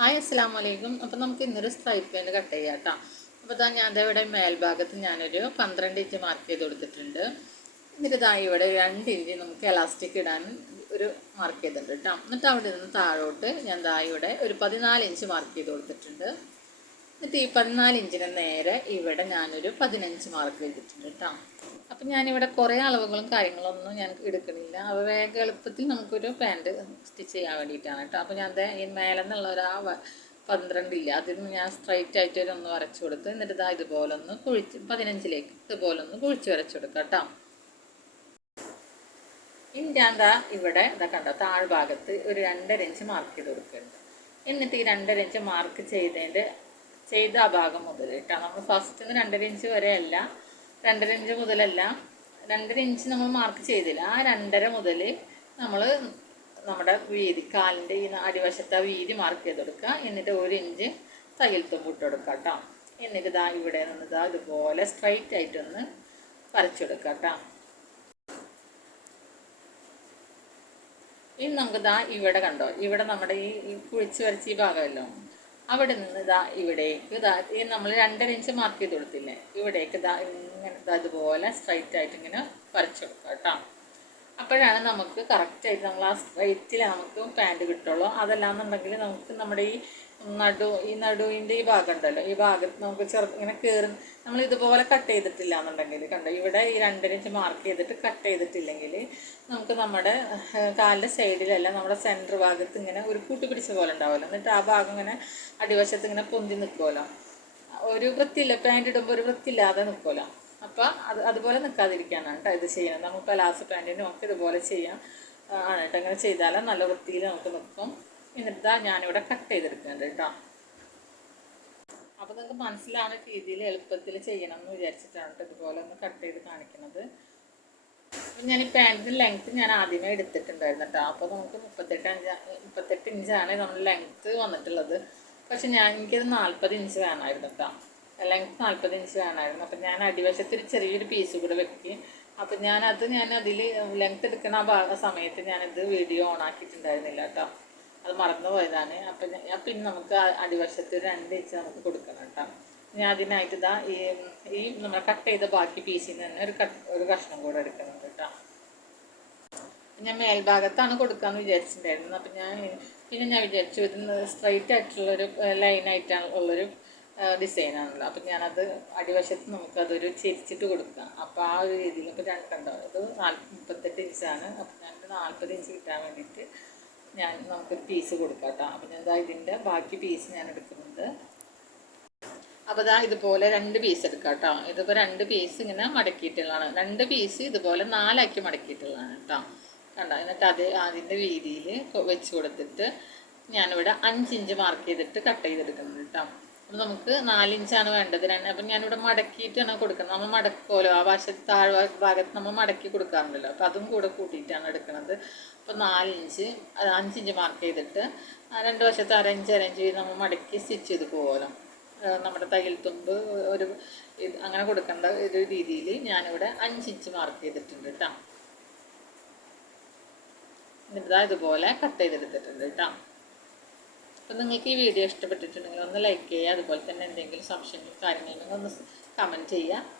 Hi അസ്സലാമു അലൈക്കും. അപ്പോൾ നമുക്ക് ഇന്നൊരു സ്ട്രൈപ്പ് പാൻറ് കട്ട് ചെയ്യാം കേട്ടോ. അപ്പോൾ ഇതാ ഞാൻ ഇവിടെ മേൽഭാഗത്ത് ഞാനൊരു 12 ഇഞ്ച് മാർക്ക് ചെയ്ത് കൊടുത്തിട്ടുണ്ട്. എന്നിട്ട് ഇതാ ഇവിടെ 2 ഇഞ്ച് നമുക്ക് എലാസ്റ്റിക് ഇടാൻ ഒരു മാർക്ക് ചെയ്തിട്ടുണ്ട് കേട്ടോ. എന്നിട്ട് അവിടെ നിന്ന് താഴോട്ട് ഞാൻ ദാ ഇവിടെ ഒരു 14 ഇഞ്ച് മാർക്ക് ചെയ്ത് കൊടുത്തിട്ടുണ്ട്. എന്നിട്ട് ഈ 14 ഇഞ്ചിന് നേരെ ഇവിടെ ഞാനൊരു 15 മാർക്ക് ചെയ്തിട്ടുണ്ട് കേട്ടോ. അപ്പം ഞാനിവിടെ കുറേ അളവുകളും കാര്യങ്ങളൊന്നും ഞാൻ എടുക്കണില്ല. അപ്പോൾ വേഗം എളുപ്പത്തിൽ നമുക്കൊരു പാൻറ് സ്റ്റിച്ച് ചെയ്യാൻ വേണ്ടിയിട്ടാണ് കേട്ടോ. അപ്പോൾ ഞാൻ ഈ മേലെ നിന്നുള്ള ഒരു 12 ഇല്ല അതിന് ഞാൻ സ്ട്രൈറ്റ് ആയിട്ട് ഒന്ന് വരച്ചു കൊടുത്ത് എന്നിട്ട് ഇതാ ഇതുപോലെ ഒന്ന് കുഴിച്ച് 15ലേക്ക് ഇതുപോലെ ഒന്ന് കുഴിച്ച് വരച്ചു കൊടുക്കാം കേട്ടോ. ഇനി ഞാൻ ഇവിടെ ഇതാ കണ്ടോ താഴ്ഭാഗത്ത് ഒരു 2.5 ഇഞ്ച് മാർക്ക് ചെയ്ത് കൊടുക്കുന്നുണ്ട്. എന്നിട്ട് ഈ 2.5 ഇഞ്ച് മാർക്ക് ചെയ്ത ആ ഭാഗം മുതൽ കേട്ടോ, നമ്മൾ ഫസ്റ്റിന്ന് 2.5 ഇഞ്ച് വരെ അല്ല, 2.5 ഇഞ്ച് മുതലല്ല, 2.5 ഇഞ്ച് നമ്മൾ മാർക്ക് ചെയ്തില്ല, ആ 2.5 മുതൽ നമ്മൾ നമ്മുടെ വീതി കാലിൻ്റെ ഈ അടിവശത്തെ ആ വീതി മാർക്ക് ചെയ്ത് കൊടുക്കുക. എന്നിട്ട് 1 ഇഞ്ച് തയ്യൽ തുമ്പ് ഇട്ട് കൊടുക്കുക കേട്ടോ. എന്നിട്ട് ഇതാ ഇവിടെ നിന്ന് ഇതാ ഇതുപോലെ സ്ട്രൈറ്റ് ആയിട്ടൊന്ന് വരച്ചെടുക്കുക കേട്ടോ. ഇനി നമുക്ക് ഇതാ ഇവിടെ കണ്ടോ, ഇവിടെ നമ്മുടെ ഈ കുഴിച്ച് വരച്ച ഈ ഭാഗമല്ലോ, അവിടെ നിന്ന് ഇതാ ഇവിടേക്ക് ഇതാ ഈ നമ്മൾ 2.5 ഇഞ്ച് മാർക്ക് ചെയ്ത് കൊടുത്തില്ലേ, ഇവിടേക്ക് ഇതാ ഇങ്ങനെ ഇതാ ഇതുപോലെ സ്ട്രൈറ്റ് ആയിട്ട് ഇങ്ങനെ വരച്ചു കൊടുക്കുക കേട്ടോ. അപ്പോഴാണ് നമുക്ക് കറക്റ്റായിട്ട് നമ്മൾ ആ സ്ട്രൈറ്റിൽ നമുക്ക് പാൻറ് കിട്ടുള്ളൂ. അതല്ലാന്നുണ്ടെങ്കിൽ നമുക്ക് നമ്മുടെ ഈ നടുവിൻ്റെ ഈ ഭാഗം ഉണ്ടല്ലോ, ഈ ഭാഗത്ത് നമുക്ക് ഇങ്ങനെ കയറി നമ്മൾ ഇതുപോലെ കട്ട് ചെയ്തിട്ടില്ല എന്നുണ്ടെങ്കിൽ കണ്ടോ, ഇവിടെ ഈ 2.5 ഇഞ്ച് മാർക്ക് ചെയ്തിട്ട് കട്ട് ചെയ്തിട്ടില്ലെങ്കിൽ നമുക്ക് നമ്മുടെ കാലിൻ്റെ സൈഡിലല്ല നമ്മുടെ സെൻറ്റർ ഭാഗത്ത് ഇങ്ങനെ ഒരു കൂട്ടി പിടിച്ച പോലെ ഉണ്ടാവുമല്ലോ. എന്നിട്ട് ആ ഭാഗം ഇങ്ങനെ അടിവശത്ത് ഇങ്ങനെ പൊന്തി നിൽക്കുമല്ലോ, ഒരു വൃത്തിയില്ല, പാൻറ് ഇടുമ്പോൾ ഒരു വൃത്തിയില്ലാതെ നിൽക്കുമല്ലോ. അപ്പോൾ അതുപോലെ നിൽക്കാതിരിക്കാനാണ് കേട്ടോ ഇത് ചെയ്യുന്നത്. നമുക്ക് പലാസോ പാൻറ്റിനും ഒക്കെ ഇതുപോലെ ചെയ്യാം ആണ് കേട്ടോ. ഇങ്ങനെ ചെയ്താലും നല്ല വൃത്തിയിൽ നമുക്ക് നിൽക്കും. എന്നിട്ട് ഞാനിവിടെ കട്ട് ചെയ്തെടുക്കുന്നുണ്ട് കേട്ടോ. അപ്പോൾ നിങ്ങൾക്ക് മനസ്സിലാവുന്ന രീതിയിൽ എളുപ്പത്തിൽ ചെയ്യണം എന്ന് വിചാരിച്ചിട്ടാണ് കേട്ടോ ഇതുപോലെ ഒന്ന് കട്ട് ചെയ്ത് കാണിക്കുന്നത്. ഞാൻ ഈ പാൻറ്റിൻ്റെ ലെങ്ത്ത് ഞാൻ ആദ്യമേ എടുത്തിട്ടുണ്ടായിരുന്നു കേട്ടോ. അപ്പോൾ നമുക്ക് 38 ഇഞ്ചാണ് നമ്മൾ ലെങ്ത്ത് വന്നിട്ടുള്ളത്. പക്ഷെ എനിക്കത് 40 ഇഞ്ച് വേണമായിരുന്നു കേട്ടോ. ലെങ്ത്ത് 40 ഇഞ്ച് വേണമായിരുന്നു. അപ്പം ഞാൻ അടിവശത്ത് ഒരു ചെറിയൊരു പീസ് കൂടെ വെക്കും. അപ്പം ഞാൻ അതിൽ ലെങ്ത്ത് എടുക്കണ സമയത്ത് ഞാനിത് വീഡിയോ ഓൺ ആക്കിയിട്ടുണ്ടായിരുന്നില്ല കേട്ടോ, അത് മറന്നു പോയതാണ്. പിന്നെ നമുക്ക് അടിവശത്ത് 2 ഇഞ്ച് നമുക്ക് കൊടുക്കണം കേട്ടോ. ഞാൻ അതിനായിട്ട് ഈ നമ്മൾ കട്ട് ചെയ്ത ബാക്കി പീസിൽ നിന്ന് തന്നെ ഒരു കഷ്ണം കൂടെ എടുക്കുന്നുണ്ട് കേട്ടോ. ഞാൻ മേൽഭാഗത്താണ് കൊടുക്കാമെന്ന് വിചാരിച്ചിട്ടുണ്ടായിരുന്നത്. അപ്പം ഞാൻ വിചാരിച്ചു ഇത് സ്ട്രൈറ്റ് ആയിട്ടുള്ളൊരു ലൈനായിട്ടുള്ളൊരു ഡിസൈനാണല്ലോ. അപ്പം ഞാനത് അടിവശത്ത് നമുക്കതൊരു ചെരിച്ചിട്ട് കൊടുക്കാം. അപ്പോൾ ആ ഒരു രീതിയിൽ ഇപ്പോൾ കണ്ടോ, ഇത് 38 ഇഞ്ചാണ്. അപ്പം ഞങ്ങൾക്ക് 40 ഇഞ്ച് കിട്ടാൻ വേണ്ടിയിട്ട് നമുക്കൊരു പീസ് കൊടുക്കാം കേട്ടോ. അപ്പം ഞാൻ ഇതിൻ്റെ ബാക്കി പീസ് ഞാൻ എടുക്കുന്നുണ്ട്. അപ്പോൾ ഇതുപോലെ 2 പീസ് എടുക്കാം കേട്ടോ. ഇതിപ്പോൾ 2 പീസ് ഇങ്ങനെ മടക്കിയിട്ടുള്ളതാണ്. 2 പീസ് ഇതുപോലെ 4 ആക്കി മടക്കിയിട്ടുള്ളതാണ് കേട്ടോ. കണ്ടോ, എന്നിട്ട് അതിൻ്റെ വീതിയിൽ വെച്ച് കൊടുത്തിട്ട് ഞാനിവിടെ 5 ഇഞ്ച് മാർക്ക് ചെയ്തിട്ട് കട്ട് ചെയ്തെടുക്കുന്നുണ്ട് കേട്ടോ. അപ്പോൾ നമുക്ക് 4 ഇഞ്ചാണ് വേണ്ടത്. അപ്പം ഞാനിവിടെ മടക്കിയിട്ടാണ് കൊടുക്കുന്നത്. നമ്മൾ മടക്കുമല്ലോ, ആ ഭാഗത്ത് നമ്മൾ മടക്കി കൊടുക്കാറുണ്ടല്ലോ, അപ്പോൾ അതും കൂടെ കൂട്ടിയിട്ടാണ് എടുക്കുന്നത്. അപ്പോൾ 4 ഇഞ്ച് 5 ഇഞ്ച് മാർക്ക് ചെയ്തിട്ട് 2 വശത്ത് അരഞ്ച് നമ്മൾ മടക്കി സ്റ്റിച്ച് ചെയ്ത് പോകുമല്ലോ. നമ്മുടെ തയ്യൽ തുമ്പ് അങ്ങനെ കൊടുക്കേണ്ട ഒരു രീതിയിൽ ഞാനിവിടെ 5 ഇഞ്ച് മാർക്ക് ചെയ്തിട്ടുണ്ട് കേട്ടോ. എന്നിട്ട് ഇതുപോലെ കട്ട് ചെയ്തെടുത്തിട്ടുണ്ട് കേട്ടോ. അപ്പം നിങ്ങൾക്ക് ഈ വീഡിയോ ഇഷ്ടപ്പെട്ടിട്ടുണ്ടെങ്കിൽ ഒന്ന് ലൈക്ക് ചെയ്യുക. അതുപോലെ തന്നെ എന്തെങ്കിലും സംശയങ്ങളും കാര്യങ്ങളും ഒന്ന് കമൻറ്റ് ചെയ്യുക.